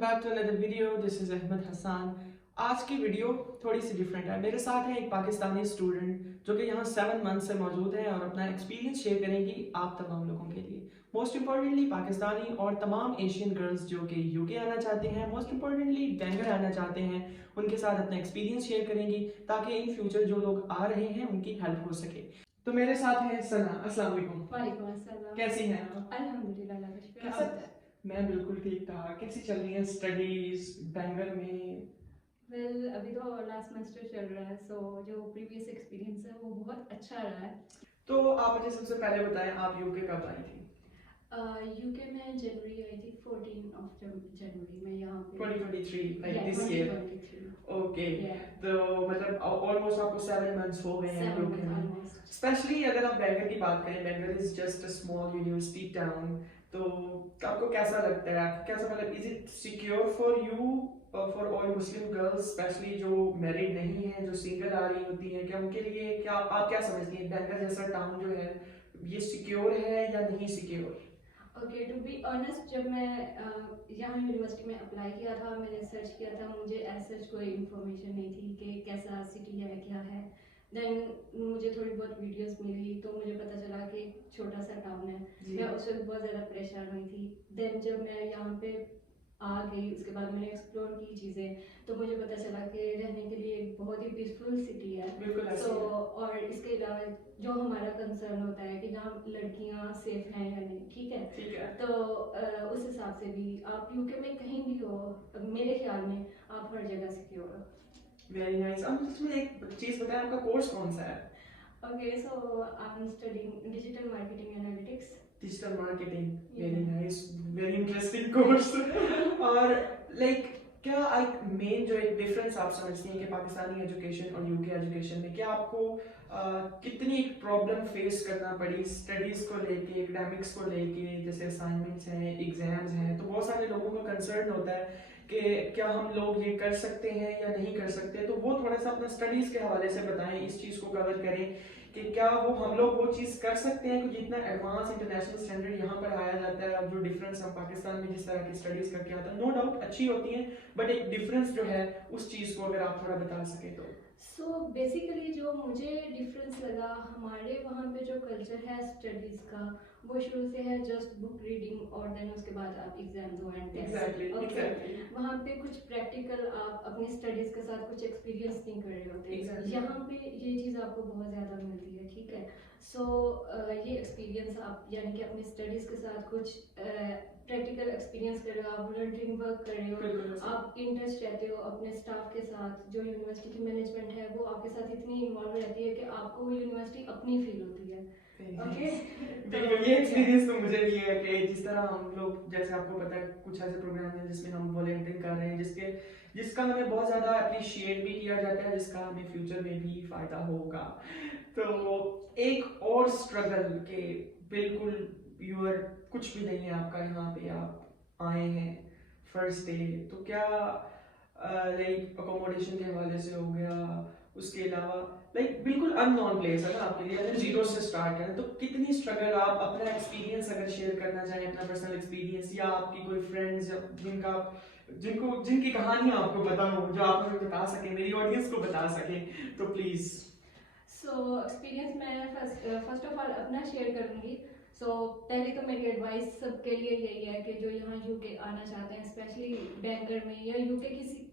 Back to another video. This is Ahmed Hasan. आज की video थोड़ी सी डिफरेंट है। मेरे साथ है एक पाकिस्तानी स्टूडेंट जो कि यहाँ 7 मंथ से मौजूद है और अपना एक्सपीरियंस शेयर करेंगी आप तमाम लोगों के लिए। मोस्ट इंपॉर्टेंटली पाकिस्तानी और तमाम एशियन गर्ल्स जो कि यूके आना चाहते हैं, मोस्ट इंपॉर्टेंटली बैंगर आना चाहते हैं, उनके साथ अपना एक्सपीरियंस शेयर करेंगी ताकि इन फ्यूचर जो लोग आ रहे हैं उनकी हेल्प हो सके। तो मेरे साथ है सना। अस्सलाम वालेकुम। वालेकुम अस्सलाम। कैसी हैं आप? अल्हम्दुलिल्लाह, अल्लाह का शुक्र। कैसा? मैं बिल्कुल ठीक ठाक। कैसी चल रही है स्टडीज बैंगर में? वेल अभी तो लास्ट सेमेस्टर चल रहा है, सो जो प्रीवियस एक्सपीरियंस है वो बहुत अच्छा रहा है। तो आप मुझे सबसे पहले बताएं, आप यूके कब आई थी? यूके में जनवरी आई थी, 14 ऑफ जनवरी में यहाँ पे 2023 like Yeah, this year. 2023। Okay. Yeah, तो मतलब ऑलमोस्ट आपको 7 मंथ्स हो गए हैं 7 यूके months में। almost। स्पेशली अगर आप बैंगर की बात करें, banger is just a small university town. तो आपको कैसा लगता है? आपको कैसा मतलब is it secure for you for all Muslim girls, specially जो मैरिड नहीं है, जो सिंगल आ रही होती हैं, क्या उनके लिए क्या आप क्या समझती हैं बैंगर जैसा टाउन जो है ये सिक्योर है या नहीं secure? Okay, to be honest, जब मैं यहाँ यूनिवर्सिटी में अप्लाई किया था, मैंने सर्च किया था, मुझे एज सच कोई इन्फॉर्मेशन नहीं थी कि कैसा सिटी है, क्या है। देन मुझे थोड़ी बहुत वीडियोस मिली तो मुझे पता चला कि एक छोटा सा टाउन है। मैं उस वक्त बहुत ज़्यादा परेशान हुई थी। देन जब मैं यहाँ पे आ गई, उसके बाद मैंने एक्सप्लोर की चीज़ें, तो मुझे पता चला कि रहने के लिए एक बहुत ही पीसफुल सिटी है। बिल्कुल ऐसे सो ही है। और इसके अलावा जो हमारा कंसर्न होता है कि जहाँ लड़कियाँ सेफ हैं या नहीं, ठीक है। ठीक है। तो उस हिसाब से भी आप यूके में कहीं भी हो, मेरे ख्याल में आप हर जगह सिक्योर हो। Very nice. अब मुझे एक चीज बताएं, आपका कोर्स कौन सा है? Okay, so I am studying digital marketing analytics. Digital marketing, very nice, very interesting course. और लाइक क्या एक मेन जो एक डिफरेंस आप समझती हैं कि पाकिस्तानी एजुकेशन और यूके एजुकेशन में क्या आपको कितनी एक प्रॉब्लम फेस करना पड़ी स्टडीज को लेके, एकेडमिक्स को लेके, जैसे असाइनमेंट्स हैं, एग्जाम्स हैं, तो बहुत सारे लोगों का कंसर्न होता है कि क्या हम लोग ये कर सकते हैं या नहीं कर सकते। तो वो थोड़ा सा अपना स्टडीज के हवाले से बताएं, इस चीज़ को कवर करें कि क्या वो हम लोग वो चीज़ कर सकते हैं कि जितना एडवांस इंटरनेशनल स्टैंडर्ड यहाँ पर आया जाता है, अब जो डिफरेंस हम पाकिस्तान में जिस तरह की स्टडीज़ करके आता है, नो डाउट अच्छी होती हैं, बट एक डिफरेंस जो है उस चीज़ को अगर आप थोड़ा बता सकें तो। सो बेसिकली जो मुझे डिफरेंस लगा, हमारे वहाँ पे जो कल्चर है स्टडीज़ का, वो शुरू से है जस्ट बुक रीडिंग और देन उसके बाद आप एग्जाम दो एंड एग्जैक्टली एग्जैक्टली। वहाँ पे कुछ प्रैक्टिकल आप अपनी स्टडीज़ के साथ कुछ एक्सपीरियंस नहीं कर रहे होते। Exactly. यहाँ पे ये चीज़ आपको बहुत ज़्यादा मिलती है, ठीक है। सो ये एक्सपीरियंस आप यानी कि अपनी स्टडीज़ के साथ कुछ प्रैक्टिकल एक्सपीरियंस कर रहे हो, आप वॉलंटियरिंग वर्क कर रहे हो, बिल्कुल ऐसे। आप इन टच रहते हो अपने स्टाफ के साथ। जो यूनिवर्सिटी की मैनेजमेंट है वो आपके साथ इतनी इन्वॉल्व रहती है कि आपको वो यूनिवर्सिटी अपनी फील होती है। ओके, बिल्कुल ये एक्सपीरियंस तो मुझे भी है कि जिस तरह हम लोग, जैसे आपको पता है कुछ ऐसे प्रोग्राम हैं जिसमें हम वॉलंटियरिंग कर रहे हैं, जिसका हमें बहुत ज़्यादा अप्रिशिएट भी किया जाता है, जिसका हमें फ्यूचर में भी फ़ायदा होगा। तो एक और स्ट्रगल के बिल्कुल यूर कुछ भी नहीं है आपका, यहाँ पे आप आए हैं फर्स्ट डे, तो क्या लाइक अकोमोडेशन के हवाले से हो गया, उसके अलावा लाइक बिल्कुल अननोन प्लेस है ना आपके लिए, अगर जीरो से स्टार्ट करें तो कितनी स्ट्रगल, आप अपना एक्सपीरियंस अगर शेयर करना चाहें, अपना पर्सनल एक्सपीरियंस, या आपकी कोई फ्रेंड्स जिनकी कहानियां आपको पता हो, जो आप मुझे बता सके, मेरी ऑडियंस को बता सके, तो प्लीज। सो एक्सपीरियंस मैं फर्स्ट ऑफ ऑल अपना शेयर करूँगी। सो पहले तो मेरी एडवाइस सबके लिए यही है कि जो यहाँ यूके आना चाहते हैं, स्पेशली बैंगर में या यूके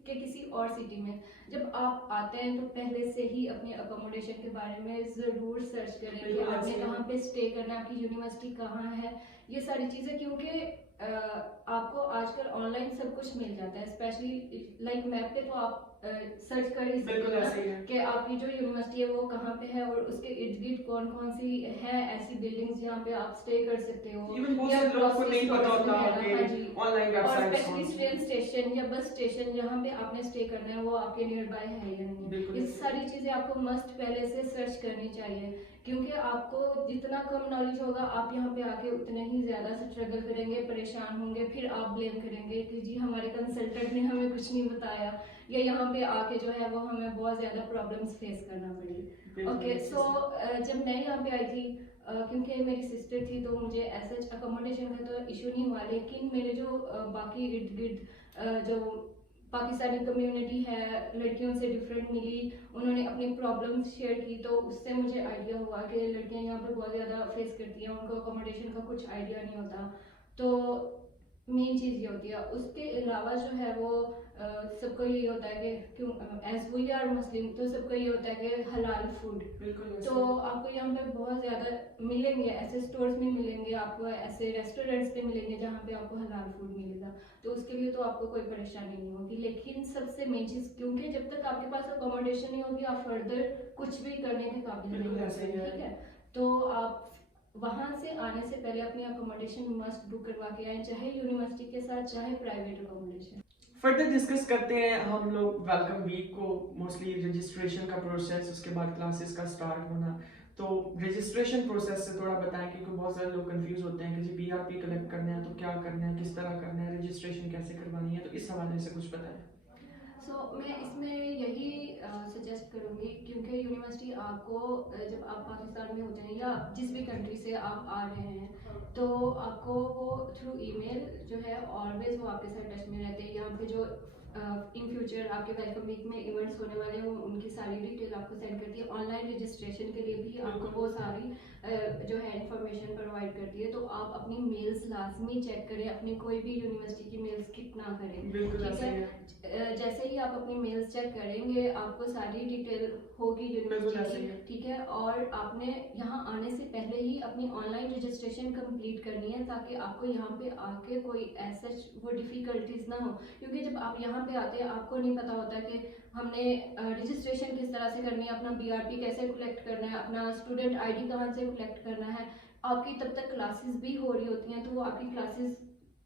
किसी और सिटी में, जब आप आते हैं तो पहले से ही अपने अकोमोडेशन के बारे में ज़रूर सर्च करें कि आपने कहाँ पे स्टे करना है, आपकी यूनिवर्सिटी कहाँ है, ये सारी चीज़ें। क्योंकि आपको आजकल ऑनलाइन सब कुछ मिल जाता है, स्पेशली लाइक मैप पे तो आप सर्च कर ही सकते हो ना कि आपकी जो यूनिवर्सिटी है वो कहाँ पे है और उसके इर्द गिर्द कौन कौन सी है ऐसी बिल्डिंग्स जहाँ पे आप स्टे कर सकते हो। या लोगों को नहीं पता होता कि ऑनलाइन और वेबसाइट्स स्पेशली ट्रेन स्टेशन या बस स्टेशन जहाँ पे आपने स्टे करना है वो आपके नियर बाय है या नहीं, ये सारी चीज़ें आपको मस्ट पहले से सर्च करनी चाहिए। क्योंकि आपको जितना कम नॉलेज होगा आप यहाँ पे आके उतने ही ज़्यादा स्ट्रगल करेंगे, परेशान होंगे, फिर आप ब्लेम करेंगे कि जी हमारे कंसल्टेंट ने हमें कुछ नहीं बताया, या यहाँ पे आके जो है वो हमें बहुत ज़्यादा प्रॉब्लम्स फेस करना पड़ी। ओके, सो जब मैं यहाँ पे आई थी, क्योंकि मेरी सिस्टर थी तो मुझे ऐसा अकोमोडेशन का तो इशू नहीं हुआ, लेकिन मेरे जो बाकी इर्द गिर्द जो पाकिस्तानी कम्युनिटी है लड़कियों से डिफरेंट मिली, उन्होंने अपनी प्रॉब्लम्स शेयर की, तो उससे मुझे आइडिया हुआ कि लड़कियां यहाँ पे बहुत ज़्यादा फेस करती हैं, उनको अकोमोडेशन का कुछ आइडिया नहीं होता। तो मेन चीज़ ये होती है। उसके अलावा जो है वो सबको यही होता है कि क्यों एज वी आर मुस्लिम, तो सबको ये होता है कि हलाल फूड। बिल्कुल तो आपको यहाँ पे बहुत ज़्यादा मिलेंगे, ऐसे स्टोर्स में मिलेंगे, आपको ऐसे रेस्टोरेंट्स पे मिलेंगे जहाँ पे आपको हलाल फूड मिलेगा, तो उसके लिए तो आपको कोई परेशानी नहीं होगी। लेकिन सबसे मेन चीज़, क्योंकि जब तक आपके पास अकोमोडेशन नहीं होगी आप फर्दर कुछ भी करने के काबिल नहीं बिल्कुल हो ऐसे ही सकते, है। ठीक है। तो आप वहाँ से आने से पहले अपनी अकोमोडेशन मस्ट बुक करवा के आए, चाहे यूनिवर्सिटी के साथ चाहे प्राइवेट अकोमोडेशन। फर्दर डिस्कस करते हैं हम लोग वेलकम वीक को, मोस्टली रजिस्ट्रेशन का प्रोसेस, उसके बाद क्लासेस का स्टार्ट होना। तो रजिस्ट्रेशन प्रोसेस से थोड़ा बताएं, क्योंकि बहुत सारे लोग कंफ्यूज होते हैं कि जी बीआरपी कलेक्ट करना है तो क्या करना है, किस तरह करना है, रजिस्ट्रेशन कैसे करवानी है, तो इस हवाले से कुछ बताएं। मैं इसमें यही सजेस्ट करूँगी, क्योंकि यूनिवर्सिटी आपको जब आप पाकिस्तान में होते हैं या जिस भी कंट्री से आप आ रहे हैं, तो आपको वो थ्रू ईमेल जो है ऑलवेज वो आपके साथ टच में रहते हैं। यहाँ पे जो इन फ्यूचर आपके वेलकम वीक में इवेंट्स होने वाले हैं उनकी सारी डिटेल आपको सेंड करती है। ऑनलाइन रजिस्ट्रेशन के लिए भी आपको वो सारी जो है इंफॉर्मेशन प्रोवाइड करती है। तो आप अपनी मेल्स लाजमी चेक करें, अपनी कोई भी यूनिवर्सिटी की मेल्स स्किप ना करें, ठीक है। जैसे ही आप अपनी मेल्स चेक करेंगे आपको सारी डिटेल होगी यूनिवर्सिटी की, ठीक है। और आपने यहाँ आने से पहले ही अपनी ऑनलाइन रजिस्ट्रेशन कंप्लीट करनी है, ताकि आपको यहाँ पे आके कोई ऐसा वो डिफिकल्टीज ना हो। क्योंकि जब आप यहाँ पे आते हैं आपको नहीं पता होता कि हमने रजिस्ट्रेशन किस तरह से करनी है, अपना बीआरपी कैसे कलेक्ट करना है, अपना स्टूडेंट आईडी कहाँ से कलेक्ट करना है। आपकी तब तक क्लासेस भी हो रही होती हैं, तो वो आपकी क्लासेस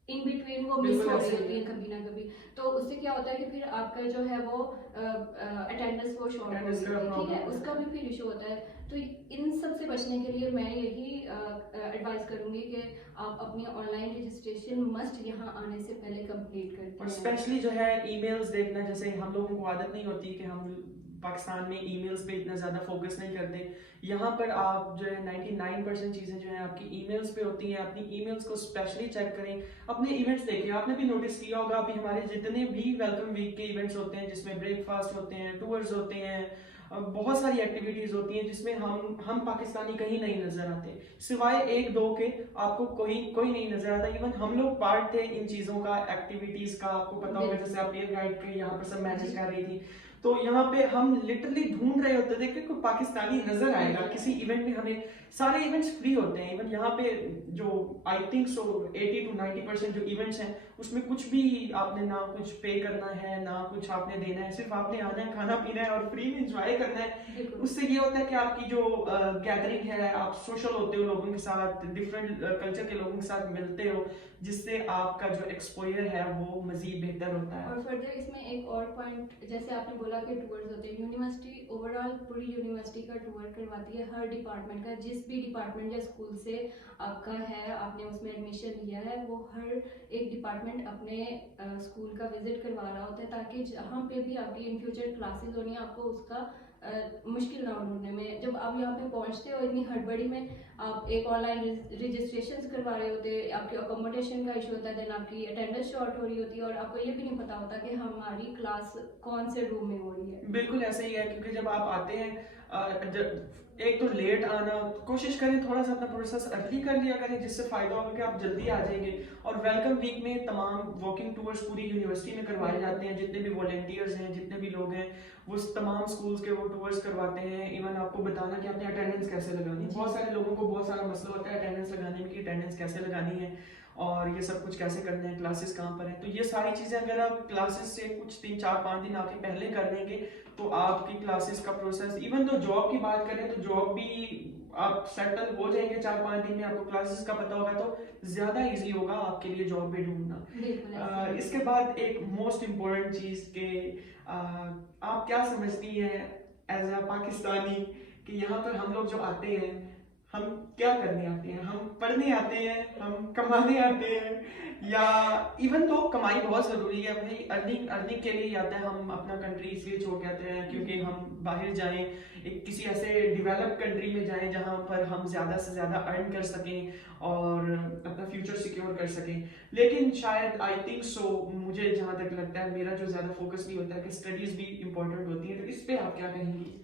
इन बिटवीन वो मिस हो रही होती है कभी ना कभी। तो उससे क्या होता है कि फिर आपका जो है वो अटेंडेंस वो शॉर्ट हो जाती है, ठीक है, उसका भी फिर इशू होता है। तो इन सब से बचने के लिए मैं यही एडवाइस करूंगी कि आप अपनी ऑनलाइन रजिस्ट्रेशन मस्ट यहाँ आने से पहले कंप्लीट करते हैं। और स्पेशली जो है ईमेल्स देखना, जैसे हम लोगों को आदत नहीं होती कि हम पाकिस्तान में ईमेल्स पे इतना ज़्यादा फोकस नहीं करते। यहाँ पर आप जो है 99% चीज़ें जो है आपकी ईमेल्स पे होती हैं। अपनी ईमेल्स को स्पेशली चेक करें, अपने इवेंट्स देखें। आपने भी नोटिस किया होगा अभी हमारे जितने भी वेलकम वीक के इवेंट्स होते हैं, जिसमें ब्रेकफास्ट होते हैं, टूर्स होते हैं, बहुत सारी एक्टिविटीज़ होती हैं जिसमें हम पाकिस्तानी कहीं नहीं नज़र आते, सिवाय एक दो के आपको कोई नहीं नज़र आता। इवन हम लोग पार्ट थे इन चीज़ों का, एक्टिविटीज़ का। आपको पता होगा जैसे आप एयर गाइड के यहाँ पर सब मैनेज कर रही थी, तो यहाँ पे हम लिटरली ढूंढ रहे होते थे कि कोई पाकिस्तानी नजर आएगा किसी इवेंट में। हमें सारे इवेंट्स फ्री होते हैं। इवन यहाँ पे जो आई थिंक सो 80 to 90% जो इवेंट्स हैं उसमें कुछ भी आपने ना कुछ पे करना है ना कुछ आपने देना है, सिर्फ आपने आना है, खाना पीना है और फ्री में एंजॉय करना है। उससे ये होता है कि आपकी जो गैदरिंग है, आप सोशल होते हो लोगों के साथ, डिफरेंट कल्चर के लोगों के साथ मिलते हो, जिससे आपका जो एक्सपोजर है वो मजीद बेहतर होता है। और फर्दर इसमें एक और पॉइंट, जैसे आपने बोला कि टूर्स होते हैं, यूनिवर्सिटी ओवरऑल पूरी यूनिवर्सिटी का टूर करवाती है, हर डिपार्टमेंट का। जिस भी डिपार्टमेंट या स्कूल से आपका है, आपने उसमें एडमिशन लिया है, वो हर एक डिपार्टमेंट अपने स्कूल का विजिट करवा रहा होता है, ताकि जहाँ पे भी आपकी इन फ्यूचर क्लासेस होनी है आपको उसका मुश्किल ना ढूंढने में। जब आप यहाँ पे पहुँचते हो इतनी हड़बड़ी में, आप एक ऑनलाइन रजिस्ट्रेशन करवा रहे होते, आपके अकोमोडेशन का इशू होता है, देन आपकी अटेंडेंस शॉर्ट हो रही होती है, और आपको ये भी नहीं पता होता कि हमारी क्लास कौन से रूम में हो रही है। बिल्कुल ऐसे ही है, क्योंकि जब आप आते हैं एक तो लेट आना, कोशिश करें थोड़ा सा अपना प्रोसेस अर्ली कर लिया करें, जिससे फायदा होगा कि आप जल्दी आ जाएंगे। और वेलकम वीक में तमाम वॉकिंग टूर्स पूरी यूनिवर्सिटी में करवाए जाते हैं। जितने भी वॉलंटियर्स हैं, जितने भी लोग हैं, वो तमाम स्कूल्स के वो टूर्स करवाते हैं। इवन आपको बताना कि आपने अटेंडेंस कैसे लगानी है। बहुत सारे लोगों को बहुत सारा मसला होता है अटेंडेंस लगाने में, कि अटेंडेंस कैसे लगानी है और ये सब कुछ कैसे करना है, क्लासेस कहाँ पर है। तो ये सारी चीज़ें अगर आप क्लासेस से कुछ 3-4-5 दिन आके पहले कर लेंगे तो आपकी क्लासेस का प्रोसेस, इवन तो जॉब की बात करें तो जॉब भी आप सेटल हो जाएंगे 4-5 दिन में। आपको क्लासेस का पता होगा तो ज़्यादा इजी होगा आपके लिए जॉब भी ढूंढना। इसके बाद एक मोस्ट इम्पोर्टेंट चीज़ के आप क्या समझती हैं एज अ पाकिस्तानी कि यहाँ पर हम लोग जो आते हैं हम क्या करने आते हैं, हम पढ़ने आते हैं, हम कमाने आते हैं, या इवन तो कमाई बहुत ज़रूरी है भाई, अर्निंग अर्निंग के लिए ही आता है। हम अपना कंट्री इसलिए छोड़ के आते हैं क्योंकि हम बाहर जाएं, एक किसी ऐसे डेवलप कंट्री में जाएं जहां पर हम ज़्यादा से ज़्यादा अर्न कर सकें और अपना फ्यूचर सिक्योर कर सकें। लेकिन शायद आई थिंक सो, मुझे जहाँ तक लगता है मेरा जो ज़्यादा फोकस नहीं होता है कि स्टडीज़ भी इंपॉर्टेंट होती है। तो इस पर आप क्या कहेंगी?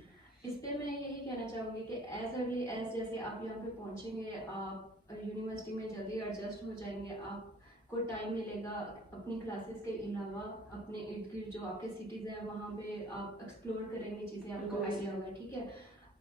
इस पे मैं यही कहना चाहूँगी कि एज अर्ली एज जैसे आप यहाँ पे पहुँचेंगे, आप यूनिवर्सिटी में जल्दी एडजस्ट हो जाएंगे, आपको टाइम मिलेगा अपनी क्लासेस के अलावा अपने इर्द गिर्द जो आपके सिटीज़ हैं वहाँ पे आप एक्सप्लोर करेंगे चीज़ें, आपको आइडिया होगा, ठीक है।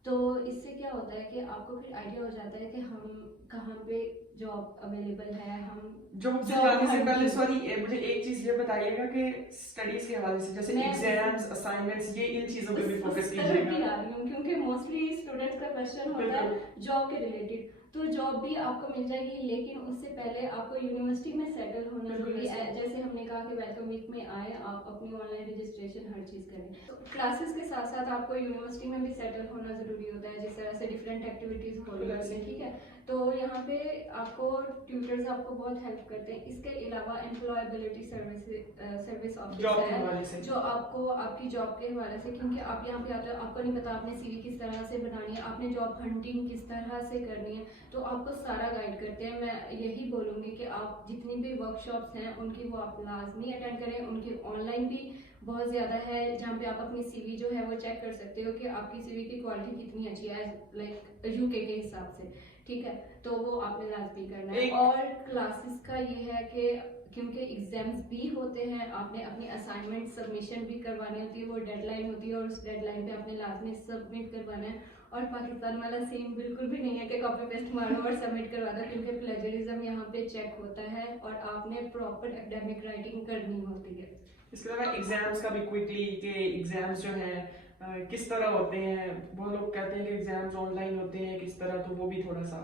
तो इससे क्या होता है कि आपको फिर आइडिया हो जाता है कि हम कहाँ पे जॉब अवेलेबल है, हम जॉब से जाने से पहले सॉरी मुझे एक चीज ये बताइएगा कि स्टडीज के हवाले से जैसे एग्जाम्स, असाइनमेंट्स, ये इन चीजों पे भी फोकस कीजिएगा। आ रही हूँ क्योंकि मोस्टली स्टूडेंट्स का क्वेश्चन होता है जॉब के रिलेटेड। तो जॉब भी आपको मिल जाएगी, लेकिन उससे पहले आपको यूनिवर्सिटी में सेटल होना जरूरी है। जैसे हमने कहा कि वेलकम वीक में आए, आप अपनी ऑनलाइन रजिस्ट्रेशन हर चीज़ करें। तो क्लासेस के साथ साथ आपको यूनिवर्सिटी में भी सेटल होना जरूरी होता है, जिस तरह से डिफरेंट एक्टिविटीज़ हो रही है, ठीक है। तो यहाँ पे आपको ट्यूटर्स आपको बहुत हेल्प करते हैं। इसके अलावा एम्प्लॉयबिलिटी सर्विस ऑफिस है जो आपको आपकी जॉब के हवाले से, क्योंकि आप यहाँ पे आते हो, आपको नहीं पता आपने सीवी किस तरह से बनानी है, आपने जॉब हंटिंग किस तरह से करनी है, तो आपको सारा गाइड करते हैं। मैं यही बोलूँगी कि आप जितनी भी वर्कशॉप्स हैं उनकी वो आप लाजमी अटेंड करें। उनकी ऑनलाइन भी बहुत ज़्यादा है जहाँ पे आप अपनी सीवी जो है वो चेक कर सकते हो कि आपकी सीवी की क्वालिटी कितनी अच्छी है लाइक यूके के हिसाब से, ठीक है। तो वो आपने लाजमी करना है। और क्लासेस का ये है कि क्योंकि एग्जाम्स भी होते हैं, आपने अपनी असाइनमेंट सबमिशन भी करवानी होती है, वो डेडलाइन होती है और उस डेडलाइन पे आपने लाजमी सबमिट करवाना है। और पाकिस्तान वाला सीन बिल्कुल भी नहीं है कि कॉपी पेस्ट मारो और सबमिट करवा दो, क्योंकि प्लेजरिज्म यहाँ पे चेक होता है और आपने प्रॉपर एकेडमिक राइटिंग करनी होती है। इसके अलावा एग्जाम्स का भी क्विकली कि एग्जाम्स जो हैं किस तरह होते हैं, वो लोग कहते हैं कि एग्जाम्स ऑनलाइन होते हैं किस तरह, तो वो भी थोड़ा सा।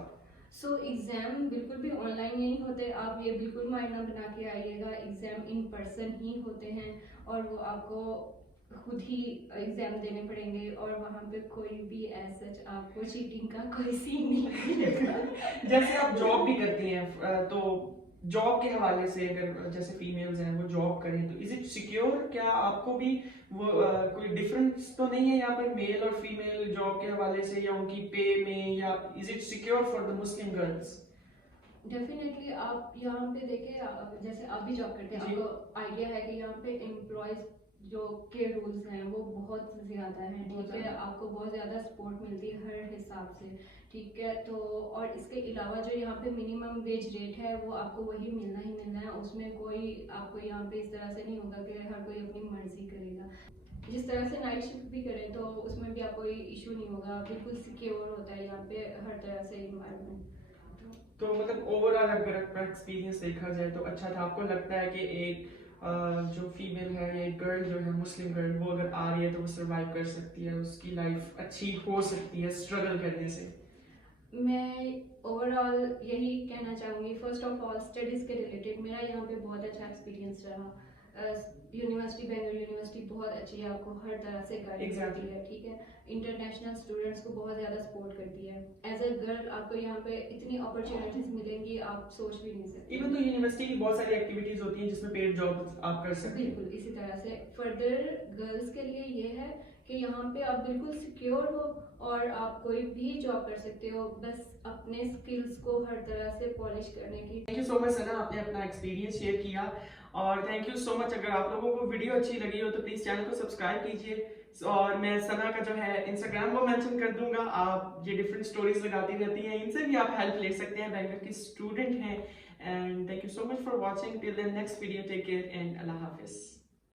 एग्ज़ाम बिल्कुल भी ऑनलाइन नहीं होते, आप ये बिल्कुल माइंड में बना के आइएगा। एग्ज़ाम इन पर्सन ही होते हैं और वो आपको खुद ही एग्ज़ाम देने पड़ेंगे और वहाँ पे कोई भी ऐसा आपको चीटिंग का कोई सीन नहीं मिलेगा। जैसे आप जॉब भी करती हैं तो जॉब के हवाले से अगर जैसे फीमेल्स हैं वो जॉब करें तो इज इट सिक्योर? क्या आपको भी वो कोई डिफरेंस तो नहीं है यहाँ पर मेल और फीमेल जॉब के हवाले से या उनकी पे में, या is it secure for the Muslim girls? Definitely आप यहाँ पे देखें, जैसे आप भी जॉब करते हैं, आपको आइडिया है कि यहाँ पे एम्प्लॉयज जो के रूल्स हैं वो बहुत ज़्यादा हैं, ठीक है। आपको बहुत ज़्यादा सपोर्ट मिलती है हर हिसाब से, ठीक है। तो और इसके अलावा जो यहाँ पे मिनिमम वेज रेट है वो आपको वही मिलना ही मिलना है, उसमें कोई आपको यहाँ पे इस तरह से नहीं होगा कि हर कोई अपनी मर्जी करेगा। जिस तरह से नाइट शिफ्ट भी करें तो उसमें भी आपको कोई इशू नहीं होगा, बिल्कुल सिक्योर होता है यहाँ पे हर तरह से इन्वायरमेंट। तो मतलब ओवरऑल अगर आपका एक्सपीरियंस देखा जाए तो अच्छा था। आपको लगता है कि एक जो फीमेल है या एक गर्ल जो है मुस्लिम गर्ल, वो अगर आ रही है तो वो सर्वाइव कर सकती है, उसकी लाइफ अच्छी हो सकती है स्ट्रगल करने से? मैं ओवरऑल यही कहना चाहूँगी, फर्स्ट ऑफ ऑल स्टडीज़ के रिलेटेड मेरा यहाँ पे बहुत अच्छा एक्सपीरियंस रहा। यूनिवर्सिटी बेंगलुरु यूनिवर्सिटी बहुत अच्छी है, आपको हर तरह से गाइड करती है, ठीक है। इंटरनेशनल स्टूडेंट्स को बहुत ज़्यादा सपोर्ट करती है। एज अ गर्ल आपको यहाँ पे इतनी अपॉर्चुनिटीज मिलेंगी आप सोच भी नहीं सकते। इवन तो यूनिवर्सिटी की बहुत सारी एक्टिविटीज होती हैं जिसमें पेड जॉब आप कर सकते हैं। बिल्कुल इसी तरह से फर्दर गर्ल्स के लिए ये है कि यहाँ पे आप बिल्कुल सिक्योर हो और आप कोई भी जॉब कर सकते हो, बस अपने स्किल्स को हर तरह से पॉलिश करने की। थैंक यू सो मच सना, आपने अपना एक्सपीरियंस शेयर किया और थैंक यू सो मच। अगर आप लोगों को वीडियो अच्छी लगी हो तो प्लीज़ चैनल को सब्सक्राइब कीजिए और मैं सना का जो है इंस्टाग्राम वो मेंशन कर दूंगा। आप ये डिफरेंट स्टोरीज लगाती रहती हैं, इनसे भी आप हेल्प ले सकते हैं, बैंगलोर की स्टूडेंट हैं। And thank you so much for watching. Till the next video, take care and अल्लाह हाफिज़।